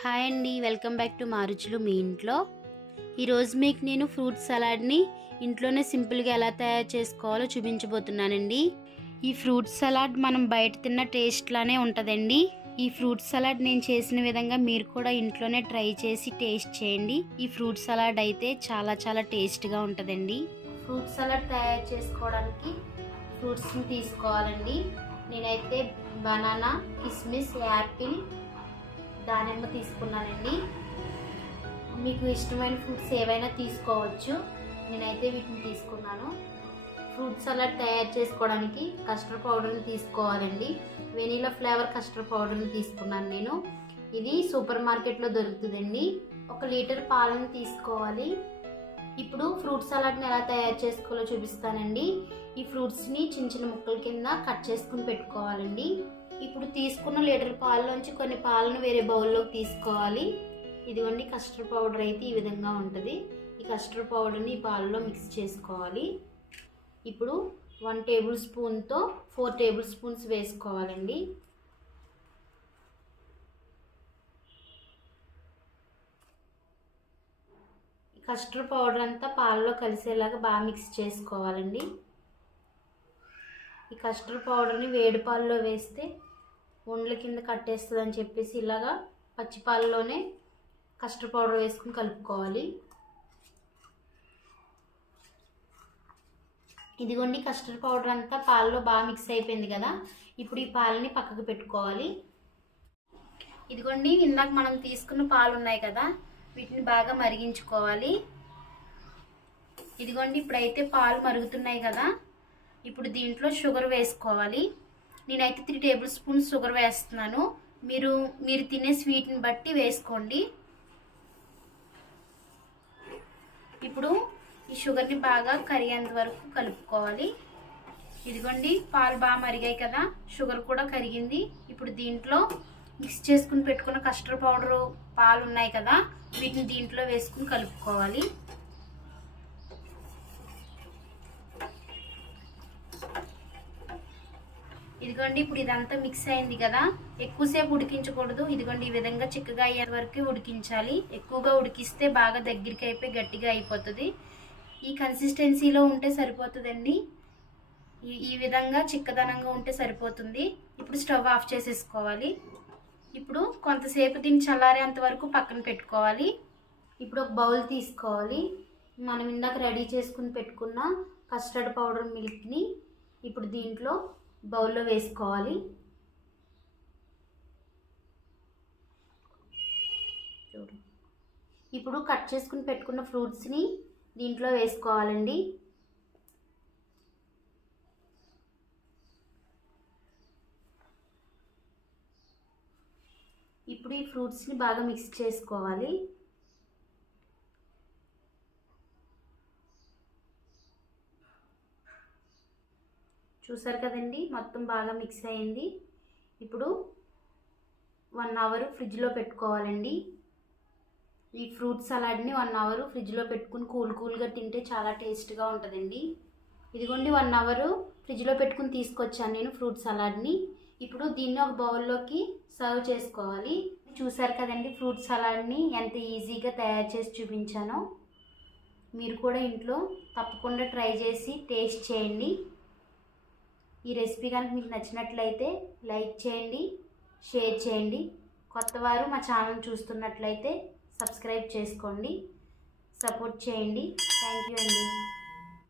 Hi అండి welcome back to మారుచులు మీ ఇంట్లో. ఈరోజు మీకు నేను ఫ్రూట్ సలాడ్ని ఇంట్లోనే సింపుల్గా ఎలా తయారు చేసుకోవాలో చూపించబోతున్నానండి. ఈ ఫ్రూట్ సలాడ్ మనం బయట తిన్న టేస్ట్లానే ఉంటుందండి. ఈ ఫ్రూట్ సలాడ్ నేను చేసిన విధంగా మీరు కూడా ఇంట్లోనే ట్రై చేసి టేస్ట్ చేయండి. ఈ ఫ్రూట్ సలాడ్ అయితే చాలా చాలా టేస్ట్గా ఉంటుందండి. ఫ్రూట్ సలాడ్ తయారు చేసుకోవడానికి ఫ్రూట్స్ని తీసుకోవాలండి. నేనైతే బనానా కిస్మిస్ యాపిల్ దానిమ్మ తీసుకున్నానండి. మీకు ఇష్టమైన ఫ్రూట్స్ ఏవైనా తీసుకోవచ్చు. నేనైతే వీటిని తీసుకున్నాను. ఫ్రూట్ సలాడ్ తయారు చేసుకోవడానికి కస్టర్డ్ పౌడర్ని తీసుకోవాలండి. వెనీలా ఫ్లేవర్ కస్టర్డ్ పౌడర్ని తీసుకున్నాను నేను. ఇది సూపర్ మార్కెట్లో దొరుకుతుందండి. ఒక లీటర్ పాలను తీసుకోవాలి. ఇప్పుడు ఫ్రూట్ సలాడ్ని ఎలా తయారు చేసుకోవాలో చూపిస్తానండి. ఈ ఫ్రూట్స్ని చిన్న చిన్న ముక్కల కింద కట్ చేసుకుని పెట్టుకోవాలండి. ఇప్పుడు తీసుకున్న లీటర్ పాలలోంచి కొన్ని పాలను వేరే బౌల్లోకి తీసుకోవాలి. ఇదిగోండి కస్టర్డ్ పౌడర్ అయితే ఈ విధంగా ఉంటుంది. ఈ కస్టర్డ్ పౌడర్ని ఈ పాలలో మిక్స్ చేసుకోవాలి. ఇప్పుడు వన్ టేబుల్ స్పూన్తో ఫోర్ టేబుల్ స్పూన్స్ వేసుకోవాలండి. ఈ కస్టర్డ్ పౌడర్ అంతా పాలలో కలిసేలాగా బాగా మిక్స్ చేసుకోవాలండి. ఈ కస్టర్డ్ పౌడర్ని వేడి పాలలో వేస్తే ఒండ్ల కింద కట్టేస్తుంది అని చెప్పేసి ఇలాగా పచ్చి పాలలోనే కస్టర్డ్ పౌడర్ వేసుకుని కలుపుకోవాలి. ఇదిగోండి కస్టర్డ్ పౌడర్ అంతా పాలలో బాగా మిక్స్ అయిపోయింది కదా ఇప్పుడు ఈ పాలని పక్కకు పెట్టుకోవాలి. ఇదిగోండి ఇందాక మనం తీసుకున్న పాలు ఉన్నాయి కదా వీటిని బాగా మరిగించుకోవాలి. ఇదిగోండి ఇప్పుడైతే పాలు మరుగుతున్నాయి కదా ఇప్పుడు దీంట్లో షుగర్ వేసుకోవాలి. నేనైతే త్రీ టేబుల్ స్పూన్స్ షుగర్ వేస్తున్నాను. మీరు మీరు తినే స్వీట్ని బట్టి వేసుకోండి. ఇప్పుడు ఈ షుగర్ని బాగా కరిగేంత వరకు కలుపుకోవాలి. ఇదిగోండి పాలు బాగా మరిగాయి కదా షుగర్ కూడా కరిగింది. ఇప్పుడు దీంట్లో మిక్స్ చేసుకుని పెట్టుకున్న కస్టర్డ్ పౌడరు పాలు ఉన్నాయి కదా వీటిని దీంట్లో వేసుకుని కలుపుకోవాలి. ఇదిగోండి ఇప్పుడు ఇదంతా మిక్స్ అయింది కదా. ఎక్కువసేపు ఉడికించకూడదు. ఇదిగోండి ఈ విధంగా చిక్కగా అయ్యే వరకు ఉడికించాలి. ఎక్కువగా ఉడికిస్తే బాగా దగ్గరికి అయిపోయి గట్టిగా అయిపోతుంది. ఈ కన్సిస్టెన్సీలో ఉంటే సరిపోతుందండి. ఈ ఈ విధంగా చిక్కదనంగా ఉంటే సరిపోతుంది. ఇప్పుడు స్టవ్ ఆఫ్ చేసేసుకోవాలి. ఇప్పుడు కొంతసేపు దీన్ని చల్లారేంత వరకు పక్కన పెట్టుకోవాలి. ఇప్పుడు ఒక బౌల్ తీసుకోవాలి. మనం ఇందాక రెడీ చేసుకుని పెట్టుకున్న కస్టర్డ్ పౌడర్ మిల్క్ని ఇప్పుడు దీంట్లో బౌల్లో వేసుకోవాలి. చూడు. ఇప్పుడు కట్ చేసుకుని పెట్టుకున్న ఫ్రూట్స్ని దీంట్లో వేసుకోవాలండి. ఇప్పుడు ఈ ఫ్రూట్స్ని బాగా మిక్స్ చేసుకోవాలి. చూసారు కదండి మొత్తం బాగా మిక్స్ అయింది. ఇప్పుడు వన్ అవర్ ఫ్రిడ్జ్లో పెట్టుకోవాలండి. ఈ ఫ్రూట్ సలాడ్ని వన్ అవర్ ఫ్రిడ్జ్లో పెట్టుకుని కూల్ కూల్గా తింటే చాలా టేస్ట్గా ఉంటుందండి. ఇదిగోండి వన్ అవర్ ఫ్రిడ్జ్లో పెట్టుకుని తీసుకొచ్చాను నేను ఫ్రూట్ సలాడ్ని ఇప్పుడు దీన్ని ఒక బౌల్లోకి సర్వ్ చేసుకోవాలి. చూసారు కదండి ఫ్రూట్ సలాడ్ని ఎంత ఈజీగా తయారు చేసి చూపించానో. మీరు కూడా ఇంట్లో తప్పకుండా ట్రై చేసి టేస్ట్ చేయండి. ఈ రెసిపీ కనుక మీకు నచ్చినట్లయితే లైక్ చేయండి షేర్ చేయండి. కొత్తవారు మా ఛానల్ చూస్తున్నట్లయితే సబ్స్క్రైబ్ చేసుకోండి సపోర్ట్ చేయండి. థ్యాంక్ యూ అండి.